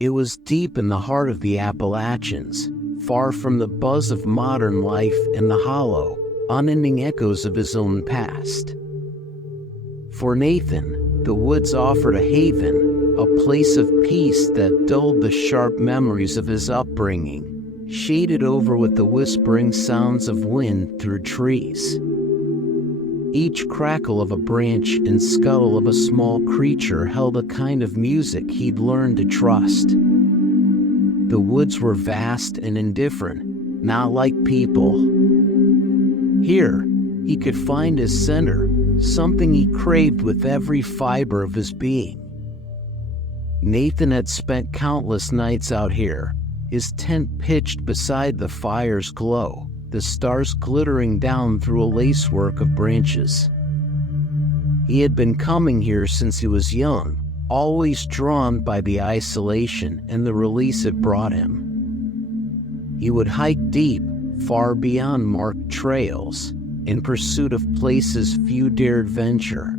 It was deep in the heart of the Appalachians, far from the buzz of modern life and the hollow, unending echoes of his own past. For Nathan, the woods offered a haven, a place of peace that dulled the sharp memories of his upbringing, shaded over with the whispering sounds of wind through trees. Each crackle of a branch and scuttle of a small creature held a kind of music he'd learned to trust. The woods were vast and indifferent, not like people. Here, he could find his center, something he craved with every fiber of his being. Nathan had spent countless nights out here, his tent pitched beside the fire's glow, the stars glittering down through a lacework of branches. He had been coming here since he was young, always drawn by the isolation and the release it brought him. He would hike deep, far beyond marked trails, in pursuit of places few dared venture.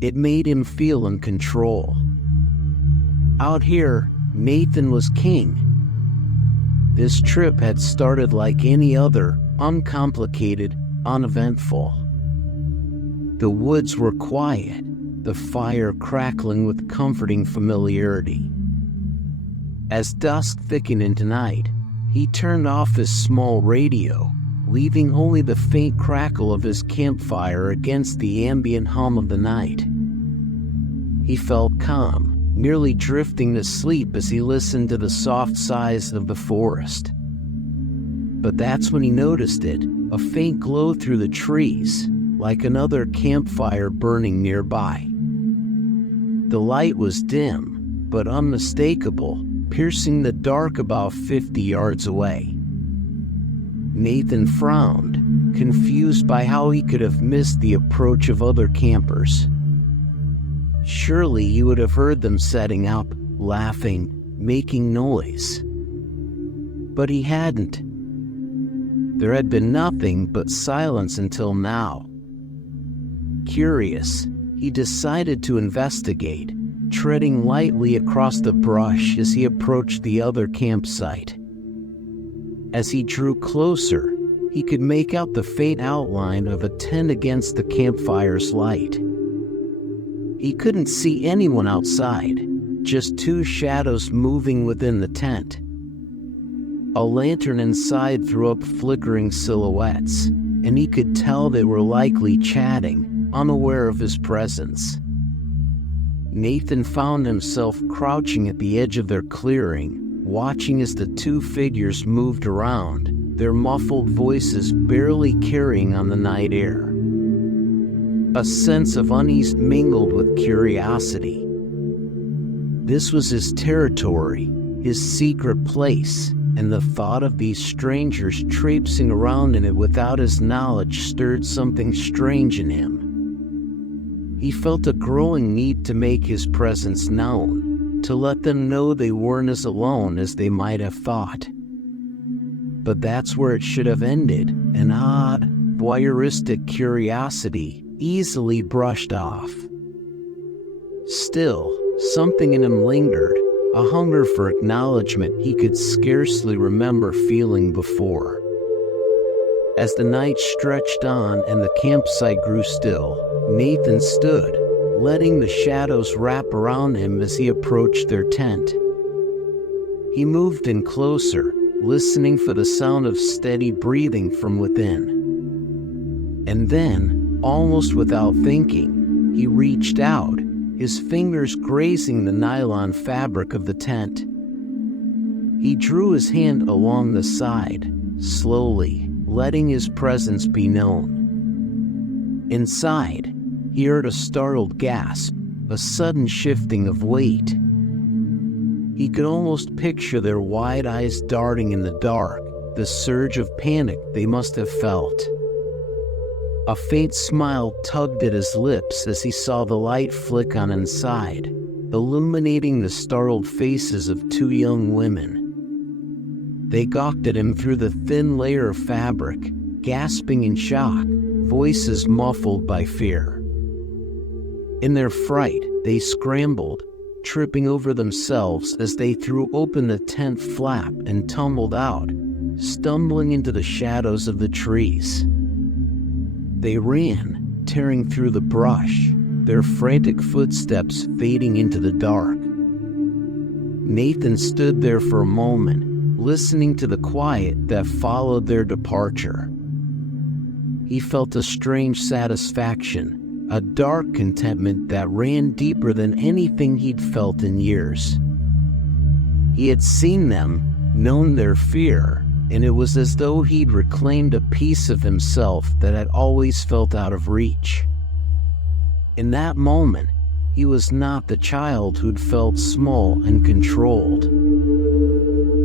It made him feel in control. Out here, Nathan was king. This trip had started like any other, uncomplicated, uneventful. The woods were quiet, the fire crackling with comforting familiarity. As dusk thickened into night, he turned off his small radio, leaving only the faint crackle of his campfire against the ambient hum of the night. He felt calm, nearly drifting to sleep as he listened to the soft sighs of the forest. But that's when he noticed it, a faint glow through the trees, like another campfire burning nearby. The light was dim, but unmistakable, piercing the dark about 50 yards away. Nathan frowned, confused by how he could have missed the approach of other campers. Surely he would have heard them setting up, laughing, making noise. But he hadn't. There had been nothing but silence until now. Curious, he decided to investigate, treading lightly across the brush as he approached the other campsite. As he drew closer, he could make out the faint outline of a tent against the campfire's light. He couldn't see anyone outside, just two shadows moving within the tent. A lantern inside threw up flickering silhouettes, and he could tell they were likely chatting, unaware of his presence. Nathan found himself crouching at the edge of their clearing, watching as the two figures moved around, their muffled voices barely carrying on the night air. A sense of unease mingled with curiosity. This was his territory, his secret place, and the thought of these strangers traipsing around in it without his knowledge stirred something strange in him. He felt a growing need to make his presence known, to let them know they weren't as alone as they might have thought. But that's where it should have ended, an odd, voyeuristic curiosity easily brushed off. Still, something in him lingered, a hunger for acknowledgement he could scarcely remember feeling before. As the night stretched on and the campsite grew still, Nathan stood, letting the shadows wrap around him as he approached their tent. He moved in closer, listening for the sound of steady breathing from within. And then, almost without thinking, he reached out, his fingers grazing the nylon fabric of the tent. He drew his hand along the side, slowly, letting his presence be known. Inside, he heard a startled gasp, a sudden shifting of weight. He could almost picture their wide eyes darting in the dark, the surge of panic they must have felt. A faint smile tugged at his lips as he saw the light flick on inside, illuminating the startled faces of two young women. They gawked at him through the thin layer of fabric, gasping in shock, voices muffled by fear. In their fright, they scrambled, tripping over themselves as they threw open the tent flap and tumbled out, stumbling into the shadows of the trees. They ran, tearing through the brush, their frantic footsteps fading into the dark. Nathan stood there for a moment, listening to the quiet that followed their departure. He felt a strange satisfaction, a dark contentment that ran deeper than anything he'd felt in years. He had seen them, known their fear, and it was as though he'd reclaimed a piece of himself that had always felt out of reach. In that moment, he was not the child who'd felt small and controlled.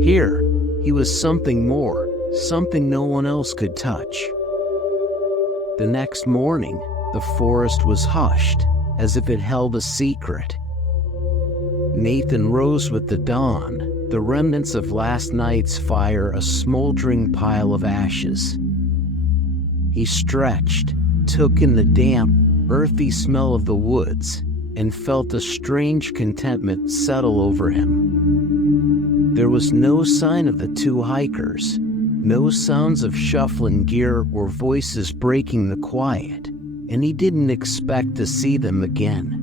Here, he was something more, something no one else could touch. The next morning, the forest was hushed, as if it held a secret. Nathan rose with the dawn, the remnants of last night's fire a smoldering pile of ashes. He stretched, took in the damp, earthy smell of the woods, and felt a strange contentment settle over him. There was no sign of the two hikers, no sounds of shuffling gear or voices breaking the quiet, and he didn't expect to see them again.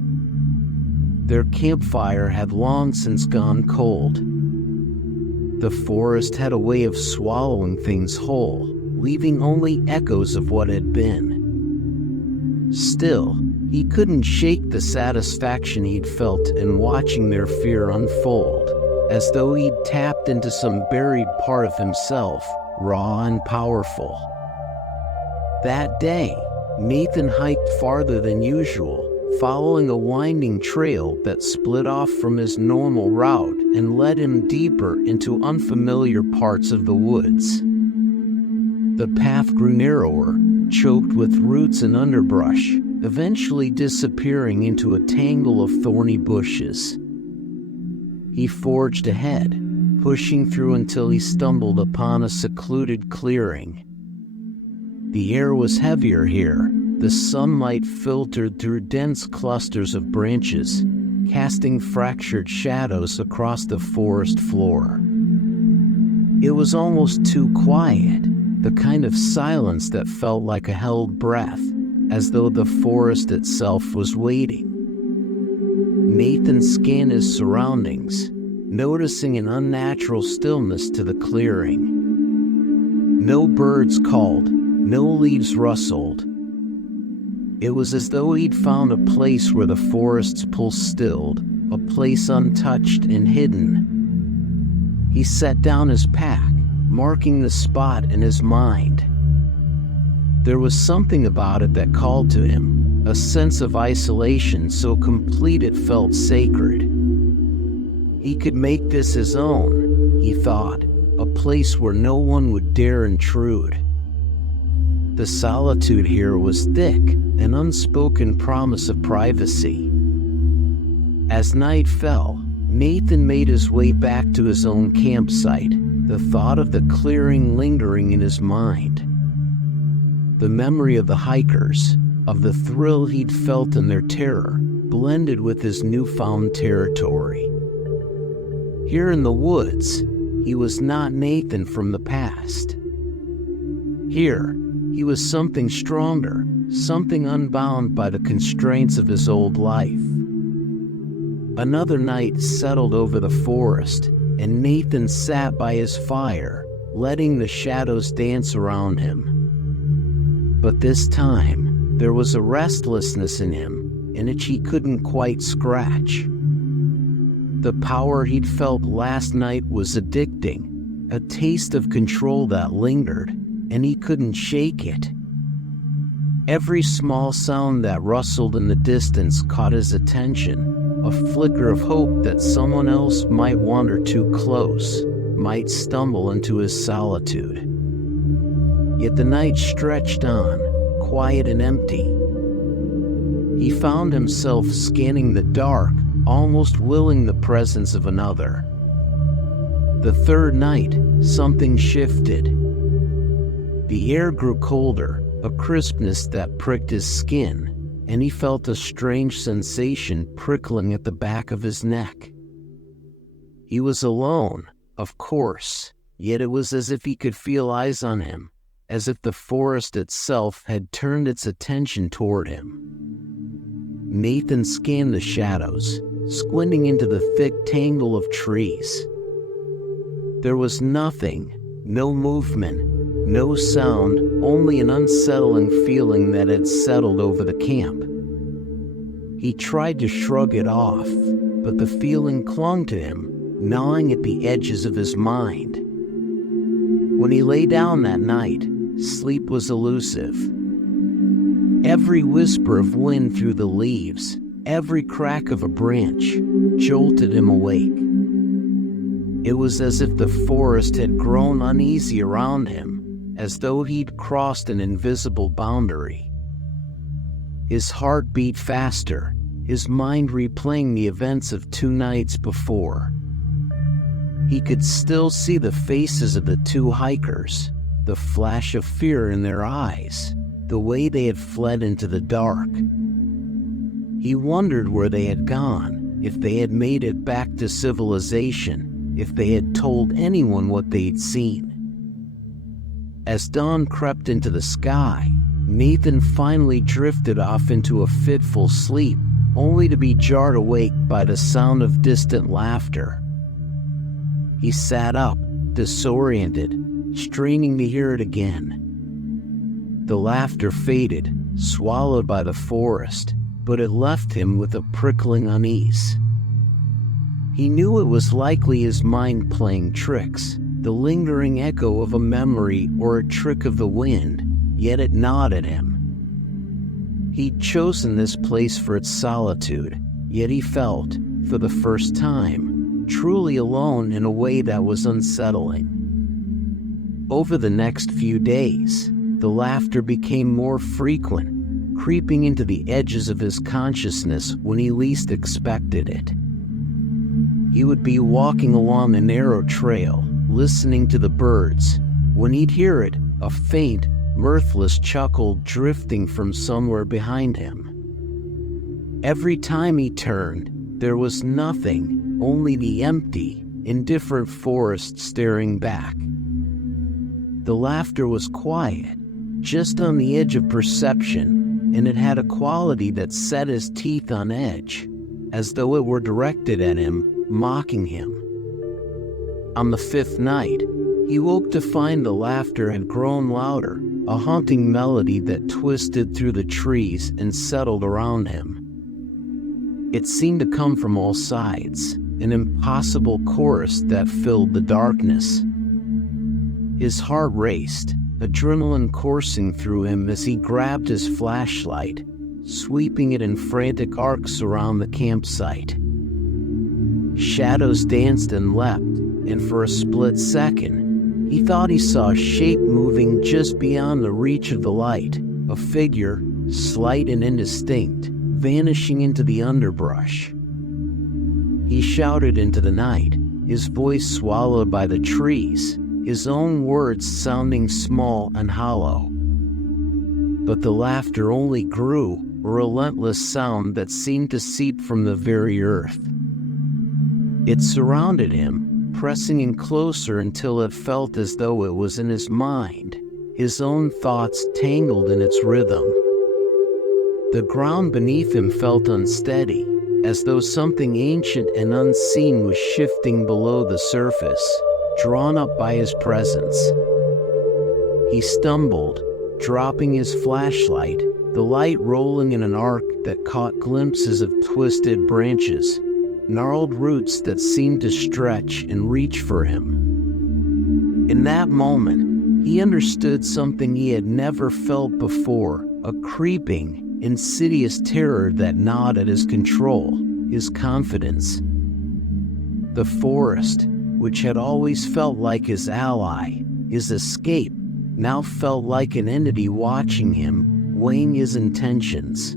Their campfire had long since gone cold. The forest had a way of swallowing things whole, leaving only echoes of what had been. Still, he couldn't shake the satisfaction he'd felt in watching their fear unfold, as though he'd tapped into some buried part of himself, raw and powerful. That day, Nathan hiked farther than usual, following a winding trail that split off from his normal route and led him deeper into unfamiliar parts of the woods. The path grew narrower, choked with roots and underbrush, eventually disappearing into a tangle of thorny bushes. He forged ahead, pushing through until he stumbled upon a secluded clearing. The air was heavier here, the sunlight filtered through dense clusters of branches, casting fractured shadows across the forest floor. It was almost too quiet, the kind of silence that felt like a held breath, as though the forest itself was waiting. Nathan scanned his surroundings, noticing an unnatural stillness to the clearing. No birds called, no leaves rustled. It was as though he'd found a place where the forest's pulse stilled, a place untouched and hidden. He set down his pack, marking the spot in his mind. There was something about it that called to him, a sense of isolation so complete it felt sacred. He could make this his own, he thought, a place where no one would dare intrude. The solitude here was thick, an unspoken promise of privacy. As night fell, Nathan made his way back to his own campsite, the thought of the clearing lingering in his mind. The memory of the hikers, of the thrill he'd felt in their terror, blended with his newfound territory. Here in the woods, he was not Nathan from the past. Here, he was something stronger, something unbound by the constraints of his old life. Another night settled over the forest, and Nathan sat by his fire, letting the shadows dance around him. But this time, there was a restlessness in him, in which he couldn't quite scratch. The power he'd felt last night was addicting, a taste of control that lingered, and he couldn't shake it. Every small sound that rustled in the distance caught his attention, a flicker of hope that someone else might wander too close, might stumble into his solitude. Yet the night stretched on, quiet and empty. He found himself scanning the dark, almost willing the presence of another. The third night, something shifted. The air grew colder, a crispness that pricked his skin, and he felt a strange sensation prickling at the back of his neck. He was alone, of course, yet it was as if he could feel eyes on him, as if the forest itself had turned its attention toward him. Nathan scanned the shadows, squinting into the thick tangle of trees. There was nothing, no movement, no sound, only an unsettling feeling that had settled over the camp. He tried to shrug it off, but the feeling clung to him, gnawing at the edges of his mind. When he lay down that night, sleep was elusive. Every whisper of wind through the leaves, every crack of a branch, jolted him awake. It was as if the forest had grown uneasy around him, as though he'd crossed an invisible boundary. His heart beat faster, his mind replaying the events of 2 nights before. He could still see the faces of the 2 hikers, the flash of fear in their eyes, the way they had fled into the dark. He wondered where they had gone, if they had made it back to civilization, if they had told anyone what they'd seen. As dawn crept into the sky, Nathan finally drifted off into a fitful sleep, only to be jarred awake by the sound of distant laughter. He sat up, disoriented, straining to hear it again. The laughter faded, swallowed by the forest, but it left him with a prickling unease. He knew it was likely his mind playing tricks, the lingering echo of a memory or a trick of the wind, yet it gnawed at him. He'd chosen this place for its solitude, yet he felt, for the first time, truly alone in a way that was unsettling. Over the next few days, the laughter became more frequent, creeping into the edges of his consciousness when he least expected it. He would be walking along a narrow trail, listening to the birds, when he'd hear it, a faint, mirthless chuckle drifting from somewhere behind him. Every time he turned, there was nothing, only the empty, indifferent forest staring back. The laughter was quiet, just on the edge of perception, and it had a quality that set his teeth on edge, as though it were directed at him, mocking him. On the 5th night, he woke to find the laughter had grown louder, a haunting melody that twisted through the trees and settled around him. It seemed to come from all sides, an impossible chorus that filled the darkness. His heart raced, adrenaline coursing through him as he grabbed his flashlight, sweeping it in frantic arcs around the campsite. Shadows danced and leapt, and for a split second, he thought he saw a shape moving just beyond the reach of the light, a figure, slight and indistinct, vanishing into the underbrush. He shouted into the night, his voice swallowed by the trees, his own words sounding small and hollow. But the laughter only grew, a relentless sound that seemed to seep from the very earth. It surrounded him, pressing in closer until it felt as though it was in his mind, his own thoughts tangled in its rhythm. The ground beneath him felt unsteady, as though something ancient and unseen was shifting below the surface, drawn up by his presence. He stumbled, dropping his flashlight, the light rolling in an arc that caught glimpses of twisted branches, gnarled roots that seemed to stretch and reach for him. In that moment, he understood something he had never felt before, a creeping, insidious terror that gnawed at his control, his confidence. The forest, which had always felt like his ally, his escape, now felt like an entity watching him, weighing his intentions.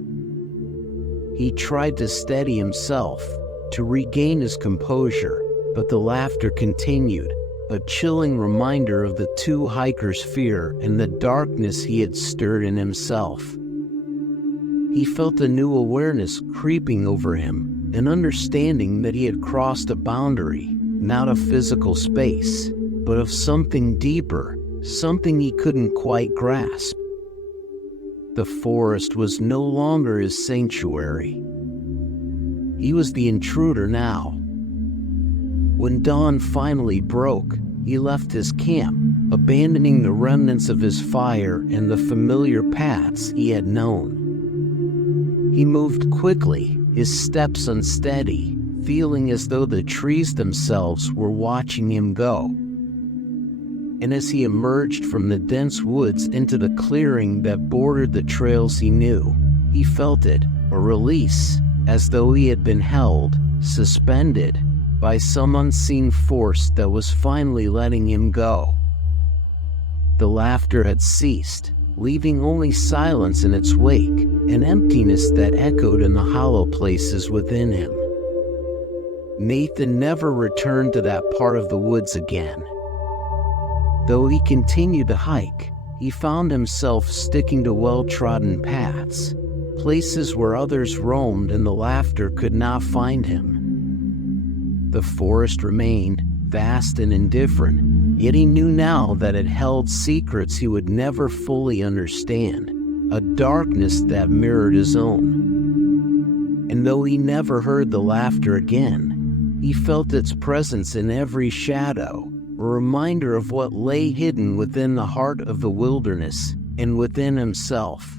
He tried to steady himself, to regain his composure, but the laughter continued, a chilling reminder of the 2 hikers' fear and the darkness he had stirred in himself. he felt a new awareness creeping over him, an understanding that he had crossed a boundary, not of physical space, but of something deeper, something he couldn't quite grasp. The forest was no longer his sanctuary. He was the intruder now. When dawn finally broke, he left his camp, abandoning the remnants of his fire and the familiar paths he had known. He moved quickly, his steps unsteady, feeling as though the trees themselves were watching him go. And as he emerged from the dense woods into the clearing that bordered the trails he knew, he felt it, a release, as though he had been held, suspended, by some unseen force that was finally letting him go. The laughter had ceased, leaving only silence in its wake, an emptiness that echoed in the hollow places within him. Nathan never returned to that part of the woods again. Though he continued to hike, he found himself sticking to well-trodden paths, places where others roamed and the laughter could not find him. The forest remained vast and indifferent, yet he knew now that it held secrets he would never fully understand, a darkness that mirrored his own. And though he never heard the laughter again, he felt its presence in every shadow, a reminder of what lay hidden within the heart of the wilderness and within himself.